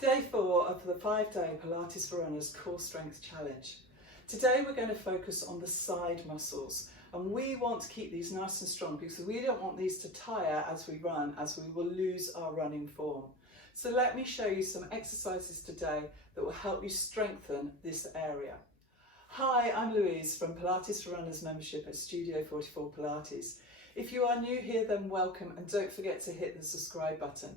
Day 4 of the 5-day Pilates for Runners Core Strength Challenge. Today we're going to focus on the side muscles, and we want to keep these nice and strong because we don't want these to tire as we run, as we will lose our running form. So let me show you some exercises today that will help you strengthen this area. Hi, I'm Louise from Pilates for Runners membership at Studio 44 Pilates. If you are new here, then welcome, and don't forget to hit the subscribe button.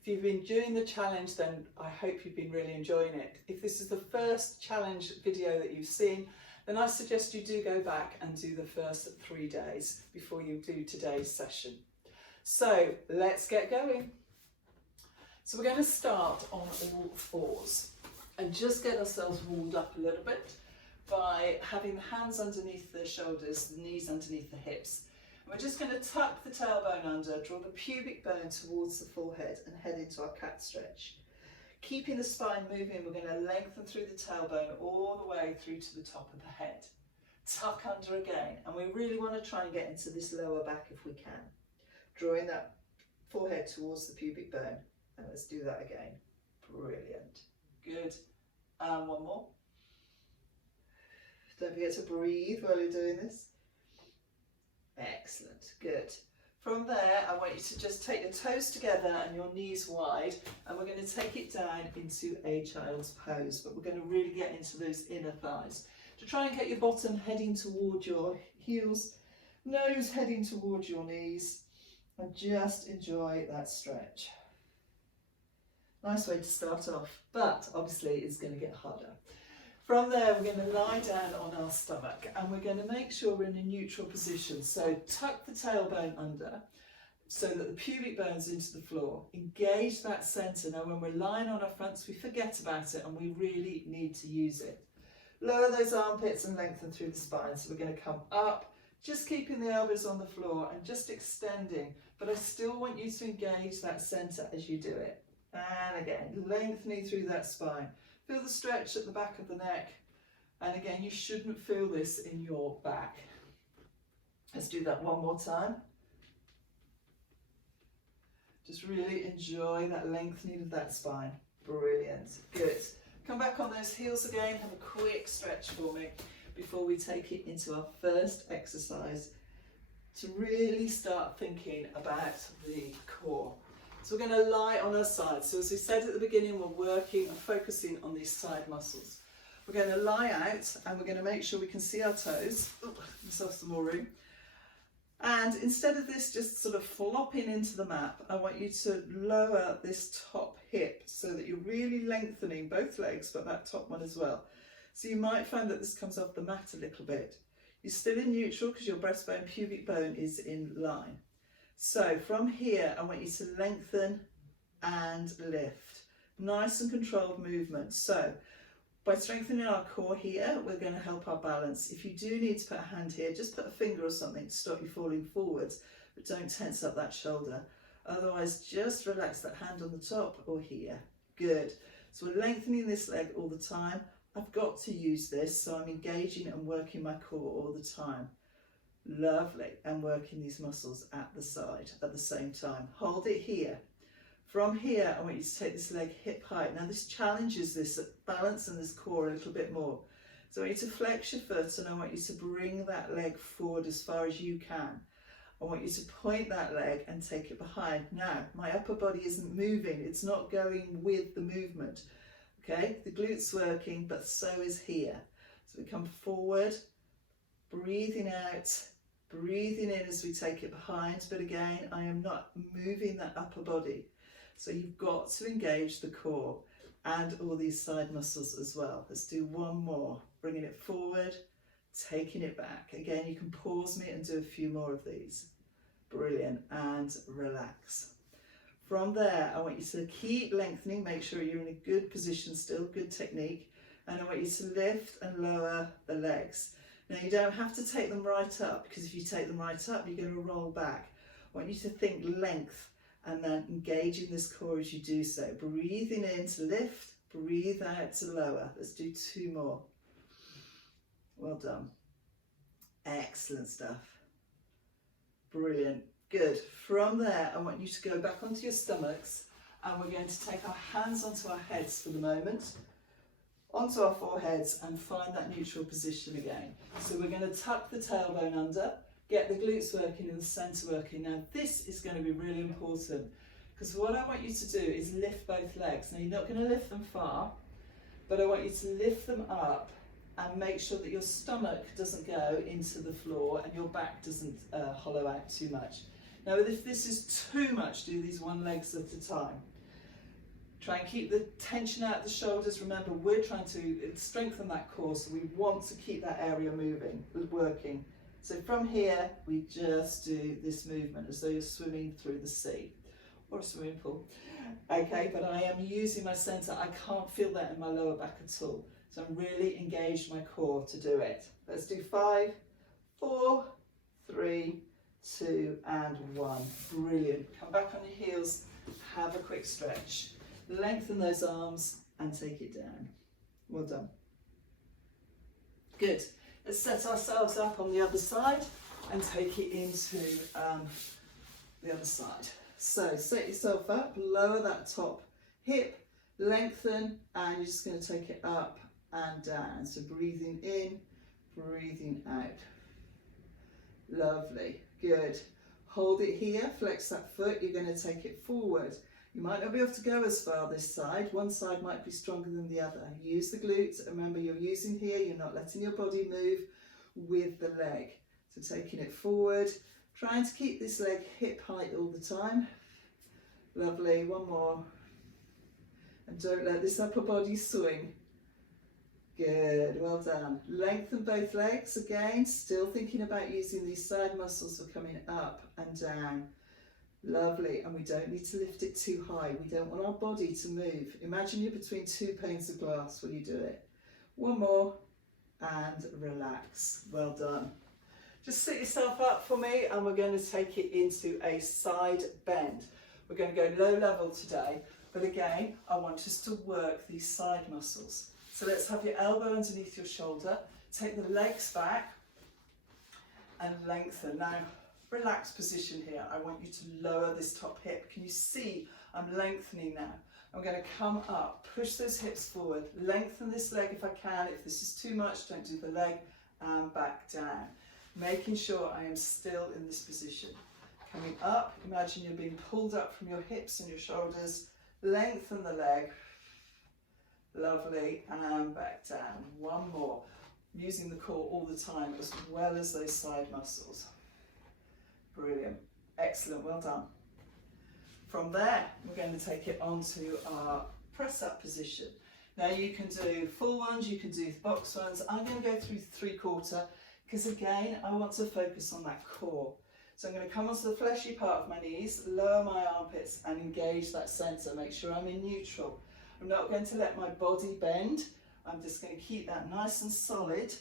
If you've been doing the challenge, then I hope you've been really enjoying it. If this is the first challenge video that you've seen, then I suggest you do go back and do the first 3 days before you do today's session. So let's get going. So we're going to start on all fours and just get ourselves warmed up a little bit by having the hands underneath the shoulders, the knees underneath the hips. We're just going to tuck the tailbone under, draw the pubic bone towards the forehead and head into our cat stretch. Keeping the spine moving, we're going to lengthen through the tailbone all the way through to the top of the head. Tuck under again, and we really want to try and get into this lower back if we can. Drawing that forehead towards the pubic bone, and let's do that again. Brilliant. Good. And one more. Don't forget to breathe while you're doing this. Excellent, good. From there, I want you to just take your toes together and your knees wide, and we're going to take it down into a child's pose, but we're going to really get into those inner thighs. To try and get your bottom heading towards your heels, nose heading towards your knees, and just enjoy that stretch. Nice way to start off, but obviously it's going to get harder. From there, we're going to lie down on our stomach and we're going to make sure we're in a neutral position. So tuck the tailbone under so that the pubic bone's into the floor. Engage that centre. Now when we're lying on our fronts, we forget about it and we really need to use it. Lower those armpits and lengthen through the spine. So we're going to come up, just keeping the elbows on the floor and just extending. But I still want you to engage that centre as you do it. And again, lengthening through that spine. Feel the stretch at the back of the neck, and again, you shouldn't feel this in your back. Let's do that one more time. Just really enjoy that lengthening of that spine. Brilliant, good. Come back on those heels again, have a quick stretch for me before we take it into our first exercise to really start thinking about the core. So we're going to lie on our side. So as we said at the beginning, we're working and focusing on these side muscles. We're going to lie out and we're going to make sure we can see our toes. Oh, myself some more room. And instead of this just sort of flopping into the mat, I want you to lower this top hip so that you're really lengthening both legs, but that top one as well. So you might find that this comes off the mat a little bit. You're still in neutral because your breastbone, pubic bone is in line. So from here, I want you to lengthen and lift. Nice and controlled movement. So by strengthening our core here, we're going to help our balance. If you do need to put a hand here, just put a finger or something to stop you falling forwards, but don't tense up that shoulder. Otherwise, just relax that hand on the top or here. Good. So we're lengthening this leg all the time. I've got to use this, so I'm engaging and working my core all the time. Lovely, and working these muscles at the side at the same time. Hold it here. From here, I want you to take this leg hip height. Now this challenges this balance and this core a little bit more. So I want you to flex your foot and I want you to bring that leg forward as far as you can. I want you to point that leg and take it behind. Now, my upper body isn't moving. It's not going with the movement. Okay, the glute's working, but so is here. So we come forward, breathing out, breathing in as we take it behind, but again, I am not moving that upper body. So you've got to engage the core and all these side muscles as well. Let's do one more, bringing it forward, taking it back. Again, you can pause me and do a few more of these. Brilliant, and relax. From there, I want you to keep lengthening, make sure you're in a good position still, good technique, and I want you to lift and lower the legs. Now you don't have to take them right up, because if you take them right up, you're going to roll back. I want you to think length and then engaging this core as you do so. Breathing in to lift, breathe out to lower. Let's do 2 more. Well done. Excellent stuff. Brilliant. Good. From there, I want you to go back onto your stomachs and we're going to take our hands onto our heads for the moment, onto our foreheads, and find that neutral position again. So we're going to tuck the tailbone under, get the glutes working and the centre working. Now this is going to be really important, because what I want you to do is lift both legs. Now you're not going to lift them far, but I want you to lift them up and make sure that your stomach doesn't go into the floor and your back doesn't hollow out too much. Now if this is too much, do these one legs at a time. Try and keep the tension out of the shoulders. Remember, we're trying to strengthen that core, so we want to keep that area moving, working. So from here, we just do this movement as though you're swimming through the sea or a swimming pool. Okay, but I am using my centre. I can't feel that in my lower back at all. So I'm really engaged my core to do it. Let's do 5, 4, 3, 2, and 1. Brilliant. Come back on your heels, have a quick stretch. Lengthen those arms and take it down. Well done. Good. Let's set ourselves up on the other side and take it into the other side. So set yourself up, lower that top hip, lengthen, and you're just going to take it up and down. So breathing in, breathing out. Lovely. Good. Hold it here, flex that foot, you're going to take it forward. You might not be able to go as far this side. One side might be stronger than the other. Use the glutes. Remember, you're using here, you're not letting your body move with the leg. So taking it forward, trying to keep this leg hip height all the time. Lovely, one more. And don't let this upper body swing. Good, well done. Lengthen both legs again, still thinking about using these side muscles for coming up and down. Lovely, and we don't need to lift it too high. We don't want our body to move. Imagine you're between 2 panes of glass when you do it. One more, and relax. Well done. Just sit yourself up for me, and we're going to take it into a side bend. We're going to go low level today, but again, I want us to work these side muscles. So let's have your elbow underneath your shoulder, take the legs back, and lengthen. Now, relaxed position here. I want you to lower this top hip. Can you see I'm lengthening now? I'm going to come up, push those hips forward, lengthen this leg if I can. If this is too much, don't do the leg, and back down. Making sure I am still in this position. Coming up, imagine you're being pulled up from your hips and your shoulders. Lengthen the leg. Lovely, and back down. One more. Using the core all the time as well as those side muscles. Brilliant. Excellent. Well done. From there, we're going to take it onto our press-up position. Now you can do full ones, you can do box ones. I'm going to go through 3/4 because again, I want to focus on that core. So I'm going to come onto the fleshy part of my knees, lower my armpits and engage that centre. Make sure I'm in neutral. I'm not going to let my body bend. I'm just going to keep that nice and solid,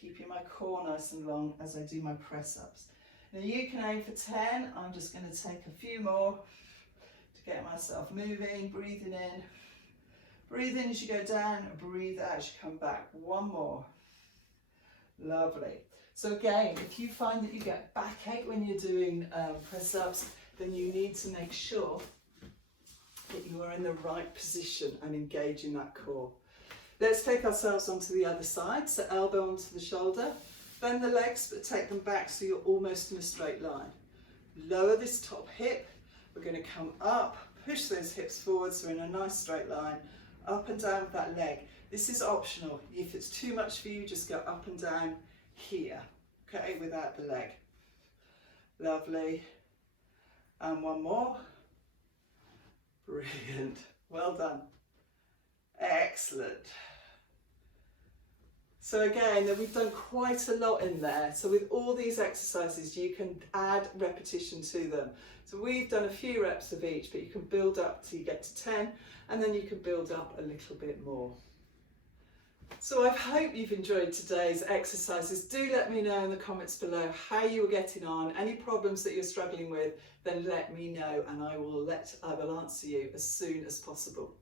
keeping my core nice and long as I do my press-ups. Now you can aim for 10. I'm just going to take a few more to get myself moving, breathing in. Breathe in as you go down, breathe out as you come back. One more. Lovely. So again, if you find that you get backache when you're doing press-ups, then you need to make sure that you are in the right position and engaging that core. Let's take ourselves onto the other side. So elbow onto the shoulder. Bend the legs, but take them back so you're almost in a straight line. Lower this top hip. We're going to come up, push those hips forward so we're in a nice straight line. Up and down with that leg. This is optional. If it's too much for you, just go up and down here, okay, without the leg. Lovely. And one more. Brilliant. Well done. Excellent. So again, we've done quite a lot in there. So with all these exercises, you can add repetition to them. So we've done a few reps of each, but you can build up till you get to 10, and then you can build up a little bit more. So I hope you've enjoyed today's exercises. Do let me know in the comments below how you were getting on. Any problems that you're struggling with, then let me know and I will answer you as soon as possible.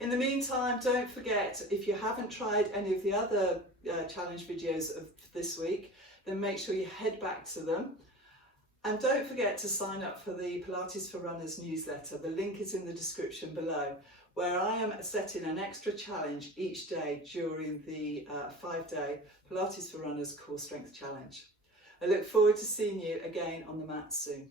In the meantime, don't forget, if you haven't tried any of the other challenge videos of this week, then make sure you head back to them. And don't forget to sign up for the Pilates for Runners newsletter. The link is in the description below, where I am setting an extra challenge each day during the 5-day Pilates for Runners Core Strength Challenge. I look forward to seeing you again on the mat soon.